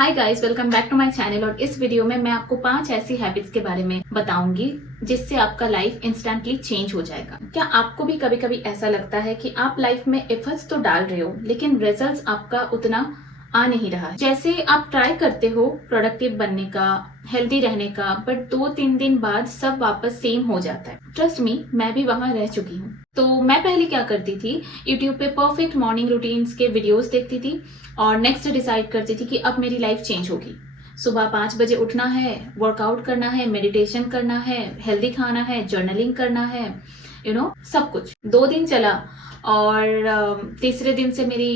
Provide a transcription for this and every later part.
Hi guys, welcome back to my channel. और इस video में मैं आपको 5 ऐसी हैबिट्स के बारे में बताऊंगी जिससे आपका लाइफ इंस्टेंटली चेंज हो जाएगा। क्या आपको भी कभी कभी ऐसा लगता है कि आप लाइफ में एफर्ट्स तो डाल रहे हो लेकिन रिजल्ट्स आपका उतना आ नहीं रहा है? जैसे आप ट्राई करते हो प्रोडक्टिव बनने का, हेल्दी रहने का, बट 2-3 दिन बाद सब वापस सेम हो जाता है। ट्रस्ट मी, मैं भी वहां रह चुकी हूँ। तो मैं पहले क्या करती थी, यूट्यूब पे परफेक्ट मॉर्निंग रूटीन्स के वीडियोस देखती थी और नेक्स्ट डिसाइड करती थी कि अब मेरी लाइफ चेंज होगी। सुबह 5 बजे उठना है, वर्कआउट करना है, मेडिटेशन करना है, हेल्दी खाना है, जर्नलिंग करना है, सब कुछ। 2 दिन चला और तीसरे दिन से मेरी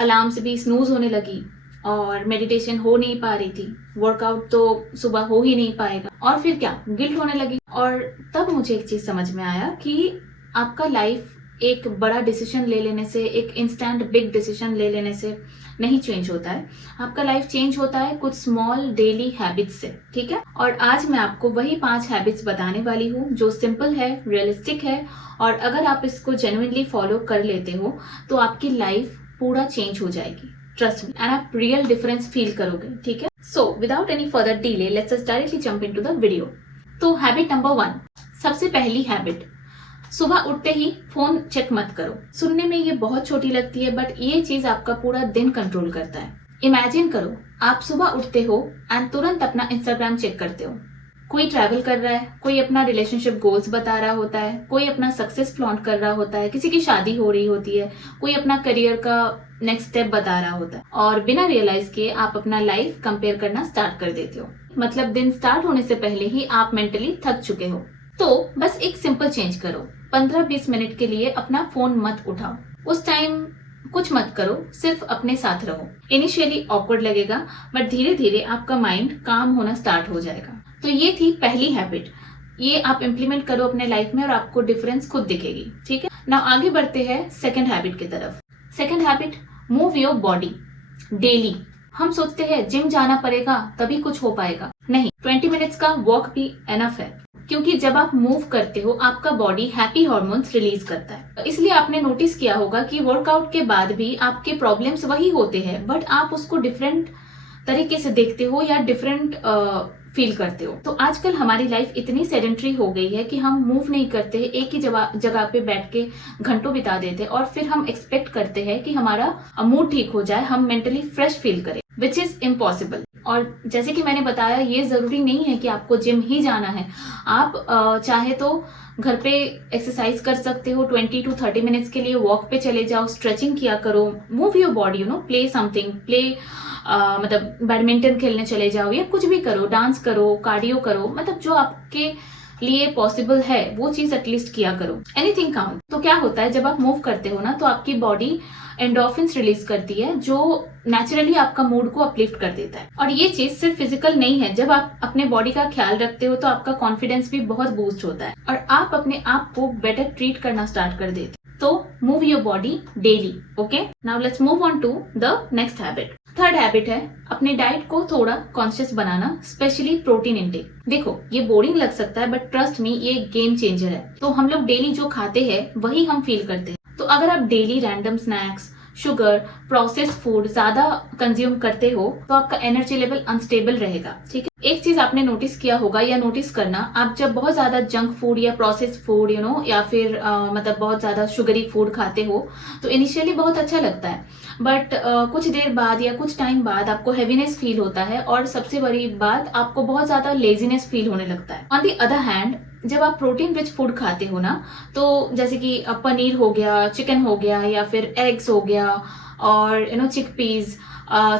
अलार्म से भी स्नूज होने लगी और मेडिटेशन हो नहीं पा रही थी, वर्कआउट तो सुबह हो ही नहीं पाएगा और फिर क्या, गिल्ट होने लगी। और तब मुझे एक चीज समझ में आया कि आपका लाइफ एक बड़ा डिसीजन ले लेने से, एक इंस्टेंट बिग डिसीजन ले लेने से नहीं चेंज होता है। आपका लाइफ चेंज होता है कुछ स्मॉल डेली हैबिट्स से, ठीक है। और आज मैं आपको वही 5 हैबिट्स बताने वाली हूँ जो सिंपल है, रियलिस्टिक है और अगर आप इसको जेन्युइनली फॉलो कर लेते हो तो आपकी लाइफ पूरा चेंज हो जाएगी। ट्रस्ट मी, एंड आप रियल डिफरेंस फील करोगे, ठीक है। So without any further delay let's directly jump into the video. तो हैबिट नंबर 1, सबसे पहली हैबिट, सुबह उठते ही फोन चेक मत करो। सुनने में ये बहुत छोटी लगती है बट ये चीज आपका पूरा दिन कंट्रोल करता है। इमेजिन करो, आप सुबह उठते हो एंड तुरंत अपना इंस्टाग्राम चेक करते हो। कोई ट्रैवल कर रहा है, कोई अपना रिलेशनशिप गोल्स बता रहा होता है, कोई अपना सक्सेस फ्लॉन्ट कर रहा होता है, किसी की शादी हो रही होती है, कोई अपना करियर का नेक्स्ट स्टेप बता रहा होता है और बिना रियलाइज किए आप अपना लाइफ कंपेयर करना स्टार्ट कर देते हो। मतलब दिन स्टार्ट होने से पहले ही आप मेंटली थक चुके हो। तो बस एक सिंपल चेंज करो, 15-20 मिनट के लिए अपना फोन मत उठाओ। उस टाइम कुछ मत करो, सिर्फ अपने साथ रहो। इनिशियली ऑकवर्ड लगेगा बट धीरे धीरे आपका माइंड काम होना स्टार्ट हो जाएगा। तो ये थी पहली हैबिट, ये आप इम्प्लीमेंट करो अपने लाइफ में और आपको डिफरेंस खुद दिखेगी, ठीक है। नाउ आगे बढ़ते हैं सेकंड हैबिट की तरफ। Second habit, move your body daily. हम सोचते हैं जिम जाना पड़ेगा तभी कुछ हो पाएगा, नहीं, 20 मिनट्स का वॉक भी एनफ है। क्योंकि जब आप मूव करते हो आपका बॉडी हैप्पी हार्मोन्स रिलीज करता है। इसलिए आपने नोटिस किया होगा कि वर्कआउट के बाद भी आपके प्रॉब्लम्स वही होते हैं बट आप उसको डिफरेंट तरीके से देखते हो या डिफरेंट फील करते हो। तो आजकल हमारी लाइफ इतनी सेडेंट्री हो गई है कि हम मूव नहीं करते, एक ही जगह पे बैठ के घंटों बिता देते और फिर हम एक्सपेक्ट करते हैं कि हमारा मूड ठीक हो जाए, हम मेंटली फ्रेश फील करें, विच इज इम्पॉसिबल। और जैसे कि मैंने बताया, ये जरूरी नहीं है कि आपको जिम ही जाना है। आप चाहे तो घर पे एक्सरसाइज कर सकते हो, 20 to 30 मिनट्स के लिए वॉक पे चले जाओ, स्ट्रेचिंग किया करो, move your body, play something, मतलब बैडमिंटन खेलने चले जाओ या कुछ भी करो, डांस करो, कार्डियो करो, मतलब जो आपके लिए पॉसिबल है वो चीज एटलीस्ट किया करो। Anything count. तो क्या होता है, जब आप मूव करते हो ना तो आपकी बॉडी एंडोर्फिन्स रिलीज करती है जो नेचुरली आपका मूड को अपलिफ्ट कर देता है। और ये चीज सिर्फ फिजिकल नहीं है, जब आप अपने बॉडी का ख्याल रखते हो तो आपका कॉन्फिडेंस भी बहुत बूस्ट होता है और आप अपने आप को बेटर ट्रीट करना स्टार्ट कर देते हो। तो move your body daily, okay. Now let's move on to the next habit. Third habit है अपने डाइट को थोड़ा कॉन्शियस बनाना, स्पेशली प्रोटीन इंटेक। देखो, ये बोरिंग लग सकता है बट ट्रस्ट मी, ये गेम चेंजर है। तो हम लोग डेली जो खाते हैं वही हम फील करते हैं। तो अगर आप daily random snacks, sugar, processed food ज्यादा कंज्यूम करते हो तो आपका एनर्जी लेवल अनस्टेबल रहेगा, ठीक है। एक चीज आपने नोटिस किया होगा या नोटिस करना, आप जब बहुत ज्यादा जंक फूड या प्रोसेस्ड फूड या फिर मतलब बहुत ज्यादा शुगरी फूड खाते हो तो इनिशियली बहुत अच्छा लगता है बट कुछ देर बाद या कुछ टाइम बाद आपको हैवीनेस फील होता है और सबसे बड़ी बात, आपको बहुत ज्यादा लेजीनेस फील होने लगता है। ऑन दी अदर हैंड, जब आप प्रोटीन रिच फूड खाते हो ना, तो जैसे कि पनीर हो गया, चिकन हो गया या फिर एग्स हो गया और चिकपीज,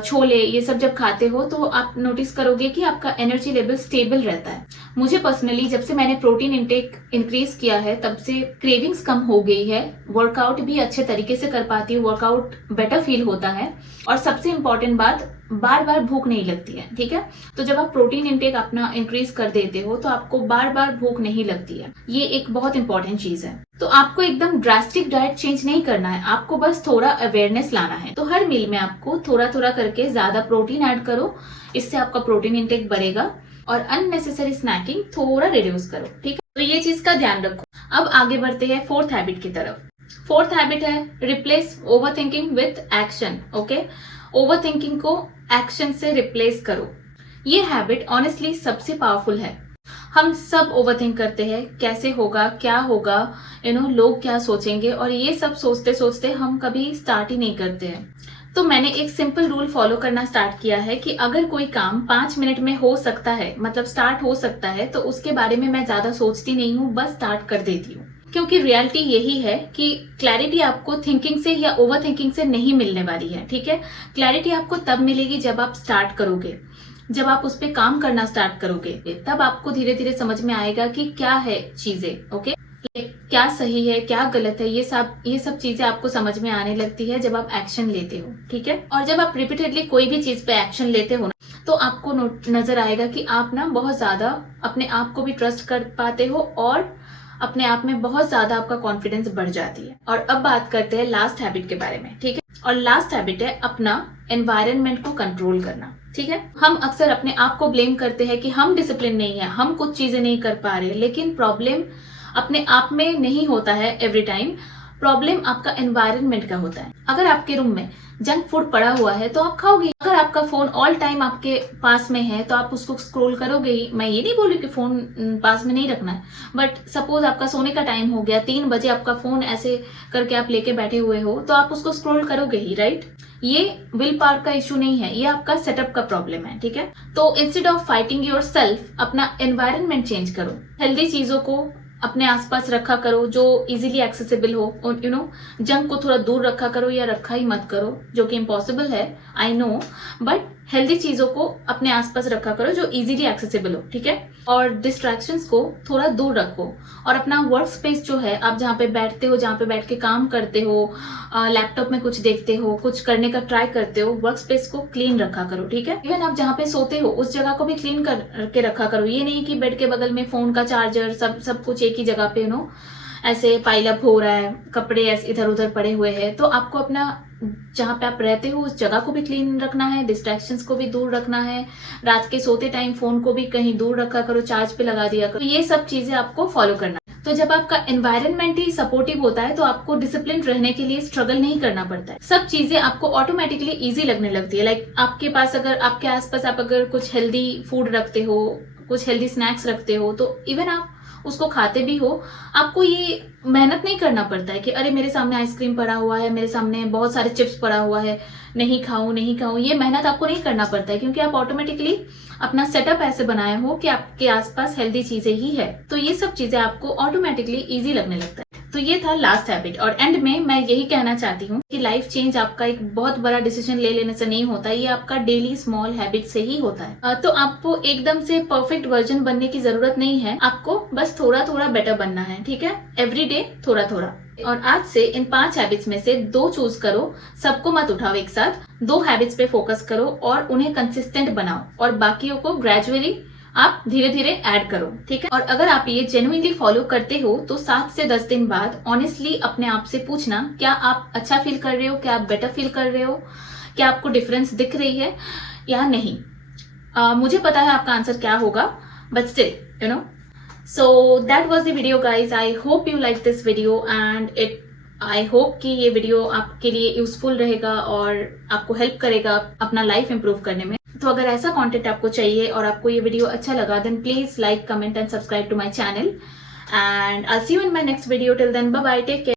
छोले, ये सब जब खाते हो तो आप नोटिस करोगे कि आपका एनर्जी लेवल स्टेबल रहता है। मुझे पर्सनली जब से मैंने प्रोटीन इंटेक इंक्रीज किया है तब से क्रेविंग्स कम हो गई है, वर्कआउट भी अच्छे तरीके से कर पाती हूँ, वर्कआउट बेटर फील होता है और सबसे इम्पोर्टेंट बात, बार बार भूख नहीं लगती है, ठीक है। तो जब आप प्रोटीन इंटेक अपना इंक्रीज कर देते हो तो आपको बार बार भूख नहीं लगती है, ये एक बहुत इंपॉर्टेंट चीज है। तो आपको एकदम ड्रास्टिक डाइट चेंज नहीं करना है, आपको बस थोड़ा अवेयरनेस लाना है। तो हर मील में आपको थोड़ा थोड़ा करके ज्यादा प्रोटीन ऐड करो, इससे आपका प्रोटीन इंटेक बढ़ेगा और अननेसेसरी स्नैकिंग थोड़ा रिड्यूस करो, ठीक है। तो ये चीज का ध्यान रखो। अब आगे बढ़ते हैं फोर्थ हैबिट की तरफ। फोर्थ हैबिट है replace over thinking with action, okay. Over thinking को एक्शन से रिप्लेस करो। ये हैबिट ऑनेस्टली सबसे पावरफुल है। हम सब ओवरथिंक करते हैं, कैसे होगा, क्या होगा, लोग क्या सोचेंगे, और ये सब सोचते सोचते हम कभी स्टार्ट ही नहीं करते हैं। तो मैंने एक सिंपल रूल फॉलो करना स्टार्ट किया है कि अगर कोई काम 5 मिनट में हो सकता है, मतलब स्टार्ट हो सकता है, तो उसके बारे में मैं ज्यादा सोचती नहीं हूँ, बस स्टार्ट कर देती हूँ। क्योंकि रियलिटी यही है कि क्लैरिटी आपको थिंकिंग से या ओवर थिंकिंग से नहीं मिलने वाली है। ठीक है, क्लैरिटी आपको तब मिलेगी जब आप स्टार्ट करोगे, जब आप उस पर काम करना स्टार्ट करोगे, तब आपको धीरे धीरे समझ में आएगा कि क्या है चीजें। ओके, क्या सही है, क्या गलत है, ये सब चीजें आपको समझ में आने लगती है जब आप एक्शन लेते हो। ठीक है, और जब आप रिपीटेडली कोई भी चीज पे एक्शन लेते हो ना, तो आपको नजर आएगा कि आप ना बहुत ज्यादा अपने आप को भी ट्रस्ट कर पाते हो और अपने आप में बहुत ज्यादा आपका कॉन्फिडेंस बढ़ जाती है। और अब बात करते हैं लास्ट हैबिट के बारे में। ठीक है, और लास्ट हैबिट है अपना एनवायरनमेंट को कंट्रोल करना। ठीक है, हम अक्सर अपने आप को ब्लेम करते हैं कि हम डिसिप्लिन नहीं है, हम कुछ चीजें नहीं कर पा रहे, लेकिन प्रॉब्लम अपने आप में नहीं होता है एवरी टाइम। प्रॉब्लम आपका एनवायरनमेंट का होता है। अगर आपके रूम में जंक फूड पड़ा हुआ है तो आप खाओगे। अगर आपका फोन ऑल टाइम आपके पास में है तो आप उसको स्क्रॉल करोगे ही। मैं ये नहीं बोलूँ कि फोन पास में नहीं रखना है, बट सपोज आपका सोने का टाइम हो गया, 3 बजे आपका फोन ऐसे करके आप लेके बैठे हुए हो, तो आप उसको स्क्रॉल करोगे ही, राइट। ये विल पावर का इशू नहीं है, ये आपका सेटअप का प्रॉब्लम है। ठीक है, तो instead of fighting your self, अपना एनवायरनमेंट चेंज करो। हेल्दी चीजों को अपने आसपास रखा करो जो इजीली एक्सेसिबल हो, और जंक को थोड़ा दूर रखा करो, या रखा ही मत करो, जो कि इम्पॉसिबल है, आई नो, बट हेल्दी चीजों को अपने आसपास रखा करो जो इजीली एक्सेसिबल हो। ठीक है, और डिस्ट्रैक्शंस को थोड़ा दूर रखो, और अपना वर्क स्पेस जो है, आप जहाँ पे बैठते हो, जहाँ पे बैठ के काम करते हो, लैपटॉप में कुछ देखते हो, कुछ करने का ट्राई करते हो, वर्क स्पेस को क्लीन रखा करो। ठीक है, इवन आप जहाँ पे सोते हो उस जगह को भी क्लीन करके रखा करो। ये नहीं कि बेड के बगल में फोन का चार्जर, सब कुछ एक ही जगह पे ऐसे पाइल अप हो रहा है, कपड़े ऐसे इधर उधर पड़े हुए हैं। तो आपको अपना जहाँ पे आप रहते हो उस जगह को भी क्लीन रखना है, डिस्ट्रैक्शंस को भी दूर रखना है। रात के सोते टाइम फोन को भी कहीं दूर रखा करो, चार्ज पे लगा दिया करो। ये सब चीजें आपको फॉलो करना है। तो जब आपका एनवायरनमेंट ही सपोर्टिव होता है तो आपको डिसिप्लिन रहने के लिए स्ट्रगल नहीं करना पड़ता है। सब चीजें आपको ऑटोमेटिकली इजी लगने लगती है। लाइक आपके पास अगर आपके आसपास आप अगर कुछ हेल्दी फूड रखते हो, कुछ हेल्दी स्नैक्स रखते हो, तो इवन आप उसको खाते भी हो, आपको ये मेहनत नहीं करना पड़ता है कि अरे मेरे सामने आइसक्रीम पड़ा हुआ है, मेरे सामने बहुत सारे चिप्स पड़ा हुआ है, नहीं खाऊं। ये मेहनत आपको नहीं करना पड़ता है, क्योंकि आप ऑटोमेटिकली अपना सेटअप ऐसे बनाए हो कि आपके आसपास हेल्दी चीजें ही है। तो ये सब चीजें आपको ऑटोमेटिकली इजी लगने लगता है। तो ये था लास्ट हैबिट। और एंड में मैं यही कहना चाहती हूँ कि लाइफ चेंज आपका एक बहुत बड़ा डिसीजन ले लेने से नहीं होता, ये आपका डेली स्मॉल हैबिट से ही होता है। तो आपको एकदम से परफेक्ट वर्जन बनने की जरूरत नहीं है, आपको बस थोड़ा थोड़ा बेटर बनना है। ठीक है, एवरी डे थोड़ा थोड़ा। और आज से इन 5 हैबिट्स में से 2 चूज करो, सबको मत उठाओ एक साथ। 2 हैबिट्स पे फोकस करो और उन्हें कंसिस्टेंट बनाओ, और बाकियों को ग्रेजुअली आप धीरे धीरे ऐड करो। ठीक है, और अगर आप ये जेन्युइनली फॉलो करते हो तो 7 से 10 दिन बाद ऑनेस्टली अपने आप से पूछना, क्या आप अच्छा फील कर रहे हो, क्या आप बेटर फील कर रहे हो, क्या आपको डिफरेंस दिख रही है या नहीं। मुझे पता है आपका आंसर क्या होगा, but still so that was the video guys. I hope you like this video and I hope कि ये वीडियो आपके लिए यूजफुल रहेगा और आपको हेल्प करेगा अपना लाइफ इंप्रूव करने में। तो अगर ऐसा कंटेंट आपको चाहिए और आपको ये वीडियो अच्छा लगा, then please like, comment and subscribe to my channel and I'll see you in my next video. Till then, bye bye, take care.